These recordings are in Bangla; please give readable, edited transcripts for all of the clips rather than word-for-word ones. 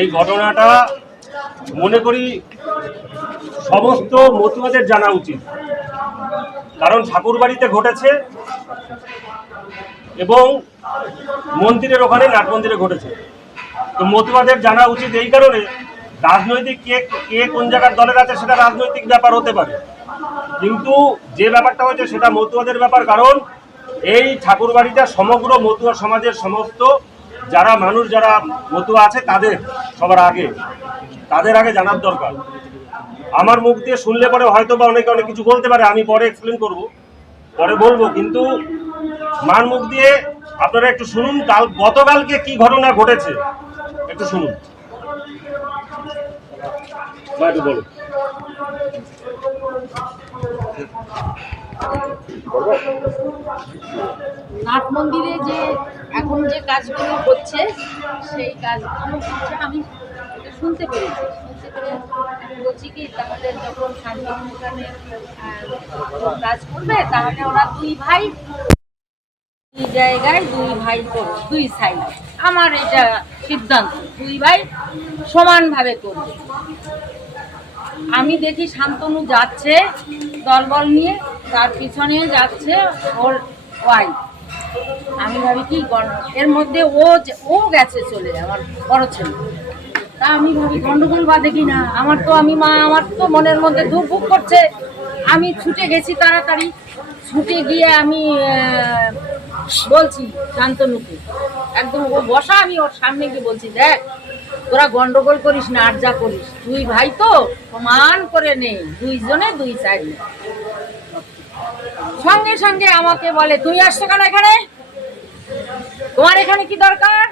এই ঘটনাটা মনে করি সমস্ত মতুয়াদের জানা উচিত, কারণ ঠাকুরবাড়িতে ঘটেছে এবং মন্দিরের ওখানে নাট মন্দিরে ঘটেছে। তো মতুয়াদের জানা উচিত এই কারণে, রাজনৈতিক কে কোন জায়গার দলের আছে সেটা রাজনৈতিক ব্যাপার হতে পারে, কিন্তু যে ব্যাপারটা হয়েছে সেটা মতুয়াদের ব্যাপার। কারণ এই ঠাকুরবাড়িটা সমগ্র মতুয়া সমাজের সমস্ত যারা মানুষ, যারা মতুয়া আছে তাদের আগে জানার দরকার। আমার মুখ দিয়ে শুনলে পরে হয়তো বা অনেকে অনেক কিছু বলতে পারে, আমি পরে এক্সপ্লেন করব, পরে বলবো, কিন্তু মার মুখ দিয়ে আপনারা একটু শুনুন গতকালকে কি ঘটনা ঘটেছে, একটু শুনুন। একটু বলো। নাট মন্দিরে যে এখন যে কাজগুলো হচ্ছে সেই কাজগুলো হচ্ছে আমি শুনতে পেরে বলছি কি, তাহলে যখন শান্তনুখানে কাজ করবে তাহলে ওরা দুই ভাই দুই জায়গায় দুই ভাই করবে, দুই সাইড। আমার এটা সিদ্ধান্ত, দুই ভাই সমানভাবে করবে। আমি দেখি শান্তনু যাচ্ছে দলবল নিয়ে, তার পিছনে যাচ্ছে ওর ওয়াইফ। আমি ভাবি কি এর মধ্যে ও গেছে চলে, আমার বড় ছেলে। তা আমি ভাবি গন্ডগোল বাঁধে কিনা, আমার তো মনের মধ্যে ধুকপুক করছে। আমি ছুটে গেছি, তাড়াতাড়ি ছুটে গিয়ে আমি বলছি শান্তনুকে, একদম ও বসা, আমি ওর সামনে গিয়ে বলছি, দেখ তোরা গন্ডগোল করিস না, আর যা করিস দুই ভাই তো সমান করে নে, দুইজনে দুই সাইড নে। সঙ্গে সঙ্গে আমাকে বলে, তুমি আসছো কেন এখানে, তোমার এখানে কি দরকার,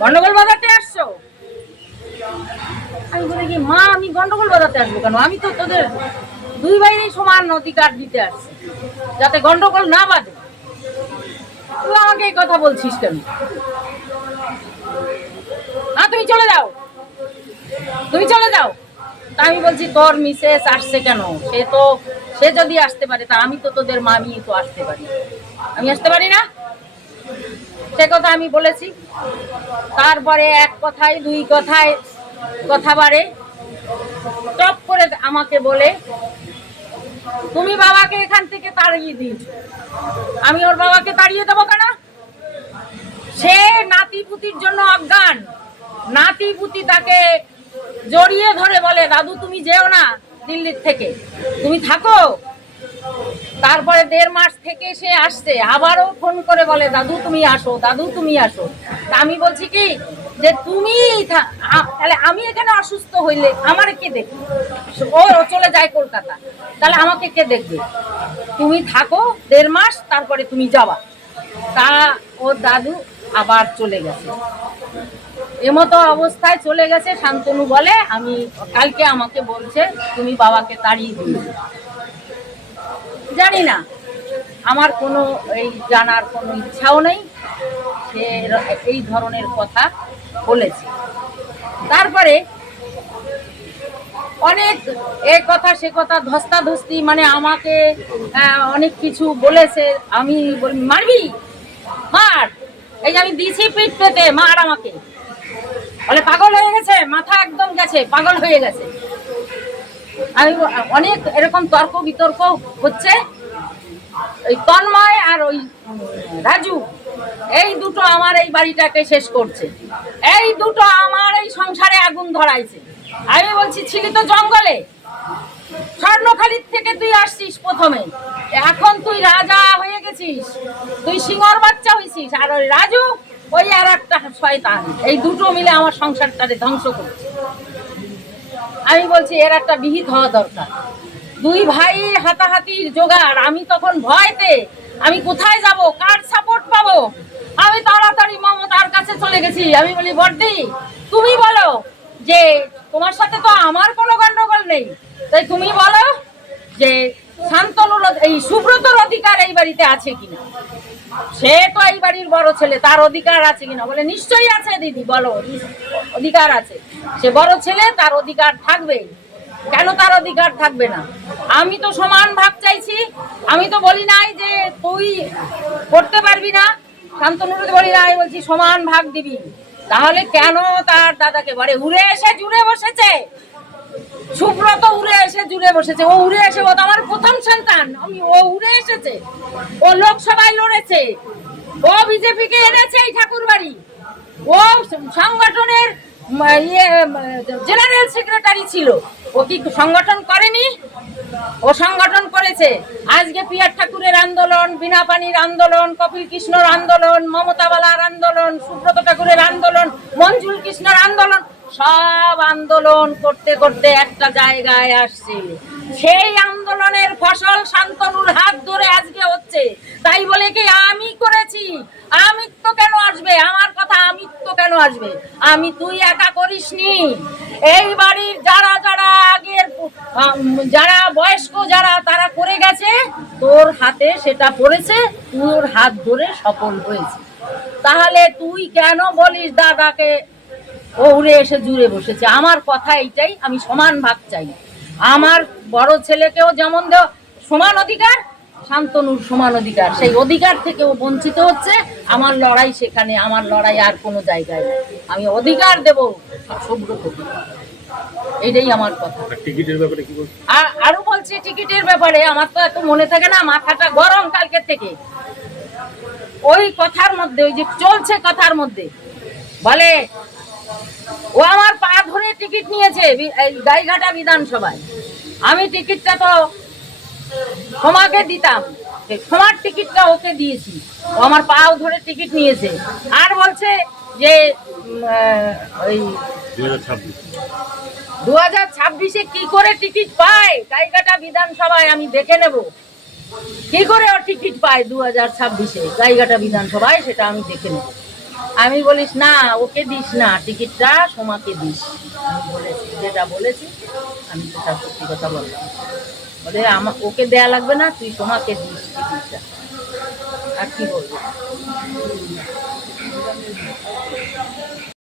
গন্ডগোল বাজাতে আসছো? আমি বলি কি, মা আমি গন্ডগোল বাজাতে আসবো কেন, আমি তো তোদের দুই ভাইয়েরই সমান অধিকার দিতে আসছি, যাতে গন্ডগোল না বাজে। তুই আমাকে এই কথা বলছিস কেন? না তুমি চলে যাও, তুমি চলে যাও। তা আমি বলছি, তোর মিসেস আসছে কেন, সে যদি আসতে পারে, তা আমি তো তোদের মামি, তো আসতে পারি, আমি আসতে পারি না? সে কথা আমি বলেছি। তারপরে এক কথায় দুই কথায় কথা বাড়ে, টপ করে আমাকে বলে, তুমি বাবাকে এখান থেকে তাড়িয়ে দিয়েছো। আমি ওর বাবাকে তাড়িয়ে দেবো কেন? সে নাতিপুতির জন্য অজ্ঞান। নাতিপুতি তাকে জড়িয়ে ধরে বলে, দাদু তুমি যেও না দিল্লির থেকে, তুমি থাকো। তারপরে 1.5 মাস থেকে সে আসছে, আবারও ফোন করে বলে, দাদু তুমি আসো, দাদু তুমি আসো। তা আমি বলছি কি, যে তুমি তাহলে আমি এখানে অসুস্থ হইলে আমার কে দেখবে? ও চলে যায় কলকাতা, তাহলে আমাকে কে দেখবে? তুমি থাকো 1.5 মাস, তারপরে তুমি যাবা। তা ওর দাদু আবার চলে গেছে, এমতো অবস্থায় চলে গেছে। শান্তনু বলে, আমি কালকে আমাকে বলছে তুমি বাবাকে তাড়িয়ে দিয়েছো। জানি না, আমার কোনো এই জানার কোনো ইচ্ছাও নেই সে এই ধরনের কথা বলেছে। তারপরে অনেক এ কথা সে কথা ধস্তাধস্তি, মানে আমাকে অনেক কিছু বলেছে। আমি বলি, মারবি মার, এই যে আমি দিছি পিঠ পেতে, মার আমাকে। বলে পাগল হয়ে গেছে, মাথা একদম গেছে, পাগল হয়ে গেছে। আমি অনেক এরকম তর্ক বিতর্ক হচ্ছে। ওই তন্ময় আর ওই রাজু, এই দুটো আমার এই বাড়িটাকে শেষ করছে, এই দুটো আমার এই সংসারে আগুন ধরাইছে। আমি বলছি, ছিলি তো জঙ্গলে, স্বর্ণখালির থেকে তুই আসছিস প্রথমে, এখন তুই রাজা হয়ে গেছিস, তুই সিংহর বাচ্চা হয়েছিস। আর ওই রাজু, ওই আর একটা শয়তান, এই দুটো মিলে আমার সংসারটারে ধ্বংস করছে। আমি বলছি, এর একটা বিহিত হওয়া দরকার। দুই ভাই হাতাহাতির জোগাড়। আমি তখন ভয়তে, আমি কোথায় যাব, কার সাপোর্ট পাবো? আমি তাড়াতাড়ি মমতার কাছে চলে গেছি। আমি বলি, বড়দি তুমি বলো, যে তোমার সাথে তো আমার কোনো গন্ডগোল নেই, তাই তুমি বলো যে শান্তনুর এই সুব্রতর অধিকার এই বাড়িতে আছে কিনা। সে তো এই বাড়ির বড় ছেলে, তার অধিকার আছে কিনা? বলে, নিশ্চয়ই আছে দিদি, বলো, অধিকার আছে। সে বড় ছেলে, তার অধিকার থাকবে, কেন তার অধিকার থাকবে না? আমি তো সমান ভাগ চাইছি, আমি তো বলি নাই যে তুই করতে পারবি না, শান্তনুকে বলি না, আমি বলছি সমান ভাগ দিবি। তাহলে কেন তার দাদাকে বলে উড়ে এসে জুড়ে বসেছে? সুব্রত উড়ে এসে জুড়ে বসেছে, ও উড়ে এসে, ও তো আমার প্রথম সন্তান, ও উড়ে এসেছে, ও লোকসভায় লড়েছে, ও বিজেপিকে এনেছে এই ঠাকুর বাড়ি, ও সংগঠনের জেনারেল সেক্রেটারি ছিল, ও কি সংগঠন করেনি? ও সংগঠন করেছে। আজকে পিয়ার ঠাকুরের আন্দোলন, বিনা পানির আন্দোলন, কপিল কৃষ্ণর আন্দোলন, মমতা বালার আন্দোলন, সুব্রত ঠাকুরের আন্দোলন, মঞ্জুল কৃষ্ণর আন্দোলন, সব আন্দোলন করতে করতে একটা জায়গায় আসছে। সেই আন্দোলনের ফসল শান্তনুর হাত ধরে আজকে হচ্ছে। তাই বলে কি আমি করেছি, আমিত্ব কেন আসবে? আমার কথা আমিত্ব কেন আসবে? তুই একা করিসনি। এই বাড়ির যারা যারা আগের যারা বয়স্ক যারা তারা করে গেছে, তোর হাতে সেটা পড়েছে, তোর হাত ধরে সফল হয়েছে। তাহলে তুই কেন বলিস দাদাকে ও উড়ে এসে জুড়ে বসেছে? আমার কথা এইটাই, আমি সমান ভাগ চাই। আমার বড় ছেলেকেও যেমন দেও সমান অধিকার, শান্তনুর সমান অধিকার, সেই অধিকার থেকে ও বঞ্চিত হচ্ছে। আমার লড়াই সেখানে, আমার লড়াই আর কোনো জায়গায় নেই। আমি অধিকার দেব সুব্রত, এটাই আমার কথা। টিকিটের ব্যাপারে কি বলছো? আরো বলছি টিকিটের ব্যাপারে, আমার তো এত মনে থাকে না, মাথাটা গরম কালকে থেকে। ওই কথার মধ্যে, ওই যে চলছে কথার মধ্যে বলে ও আমার পা ধরে টিকিট নিয়েছে গাইঘাটা বিধানসভায়। আমি টিকিটটা তো ক্ষমাকে দিতাম, ক্ষমার টিকিটটা ওকে দিয়েছি, ও আমার পাও ধরে টিকিট নিয়েছে। আর বলছে যে ওই 2026-এ কি করে টিকিট পায় গাইঘাটা বিধানসভায়, আমি দেখে নেব কি করে ও টিকিট পায় 2026-এ গাইঘাটা বিধানসভায়, সেটা আমি দেখে নেব। আমি বলিস না, ওকে দিস না টিকিটটা, সোমাকে দিস। আমি বলেছি, যেটা বলেছি আমি সেটা সত্যি কথা বললাম। বলে ওকে দেয়া লাগবে না, তুই সোমাকে দিস টিকিটটা। আর কি বলবো?